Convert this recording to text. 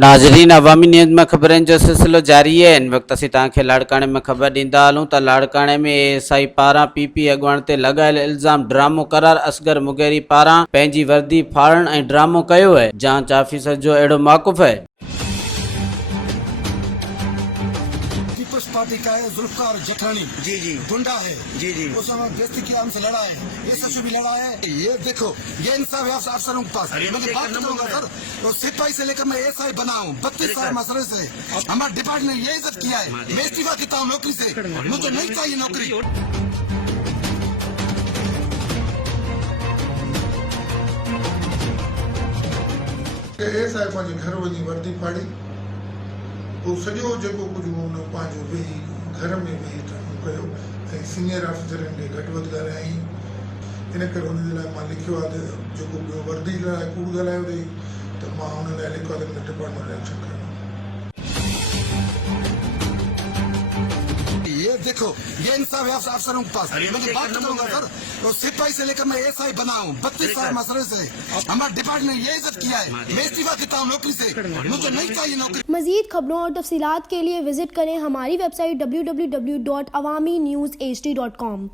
नाज़रीन, अवामी न्यूज़ में ख़बरनि जो सिलसिलो जारी है। इन वक्त असीं तव्हांखे लाड़काणे में ख़बर ॾींदा हलूं त लाड़काणे में एएसआई पारां पीपी अॻुवाण ते लॻायल इल्ज़ाम ड्रामो करार असगर मुगेरी पारां पंहिंजी वर्दी फाड़ण ऐं ड्रामो कयो है। जांच ऑफिसर जो अहिड़ो मौक़िफ़ है। पीपल्स पार्टी का है जुल्फकार जठानी जी जी गुंडा है जी जी उस समय बेइज्जती की हमसे लड़ा है, एसएसपी भी लड़ा है। ये देखो ये इंसाफ अफसरों के पास मैं बात करूंगा सर, तो सिपाही से लेकर मैं एएसआई बना हूँ 32 साल मसले से। हमारा डिपार्टमेंट ये इज्जत किया है, मैं इस्तीफा देता हूँ नौकरी से, मुझे नहीं चाहिए नौकरी। एएसआई पंहिंजे घर वञी वर्दी फाड़ी, पोइ सॼो जेको कुझु हुन पंहिंजो वेही घर में वेही ड्रामो कयो ऐं सीनियर ऑफिसरनि खे घटि वधि ॻाल्हायईं। इन करे हुन जे लाइ मां लिखियो आहे त जेको ॿियो वर्दी लाइ कूड़ ॻाल्हायो अथई त मां हुन लाइ लिखियो आहे त डिपार्टमेंट एक्शन खणो। ये देखो ये इंसाफ अफसरों के पास मैं बात करूंगा सर, तो सिपाही से लेकर मैं एएसआई बना हूँ 32 साल मसले से। हमारा डिपार्टमेंट ये इज्जत किया है, मैं इस्तीफा देता हूँ नौकरी से, मुझे नहीं चाहिए नौकरी। मज़ीद खबरों और तफसीलात के लिए विजिट करें हमारी वेबसाइट www.awamiNewsHD.com।